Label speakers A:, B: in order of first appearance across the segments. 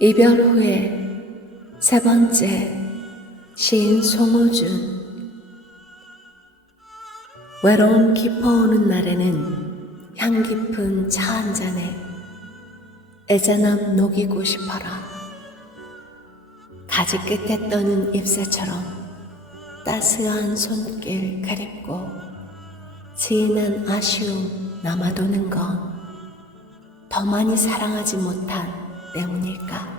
A: 이별 후에 세 번째 시인 송호준 외로움 깊어오는 날에는 향 깊은 차 한 잔에 애잔함 녹이고 싶어라 가지 끝에 떠는 잎새처럼 따스한 손길 그립고 지인한 아쉬움 남아도는 건 더 많이 사랑하지 못한 때문일까?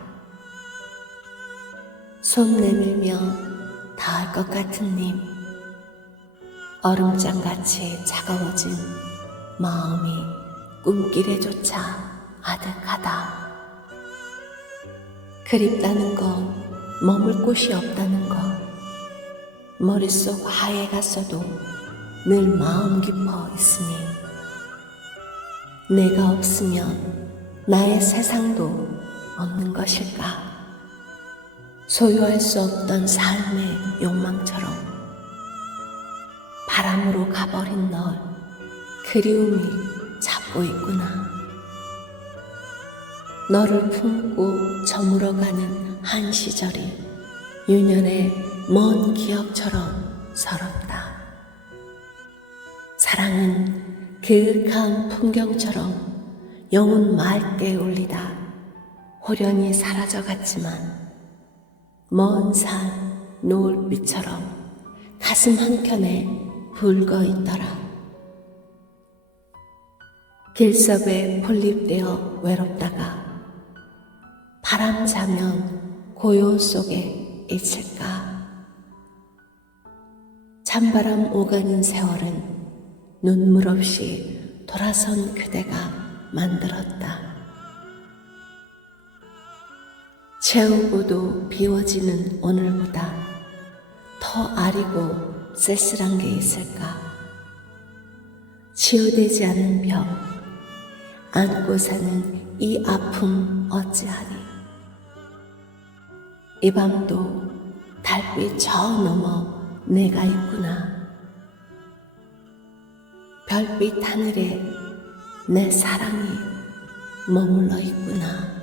A: 손 내밀며 닿을 것 같은 님, 얼음장같이 차가워진 마음이 꿈길에조차 아득하다. 그립다는 건 머물 곳이 없다는 것, 머릿속 하에 갔어도 늘 마음 깊어 있으니 내가 없으면 나의 세상도 없는 것일까? 소유할 수 없던 삶의 욕망처럼 바람으로 가버린 널 그리움이 잡고 있구나. 너를 품고 저물어가는 한 시절이 유년의 먼 기억처럼 서럽다. 사랑은 그윽한 풍경처럼 영혼 맑게 울리다 호련히 사라져갔지만 먼 산 노을빛처럼 가슴 한켠에 붉어 있더라. 길섭에 폴립되어 외롭다가 바람 자면 고요 속에 있을까? 찬바람 오가는 세월은 눈물 없이 돌아선 그대가 만들었다. 채우고도 비워지는 오늘보다 더 아리고 쓸쓸한 게 있을까? 치유되지 않는 병, 안고 사는 이 아픔 어찌하리? 이 밤도 달빛 저 넘어 내가 있구나. 별빛 하늘에 내 사랑이 머물러 있구나.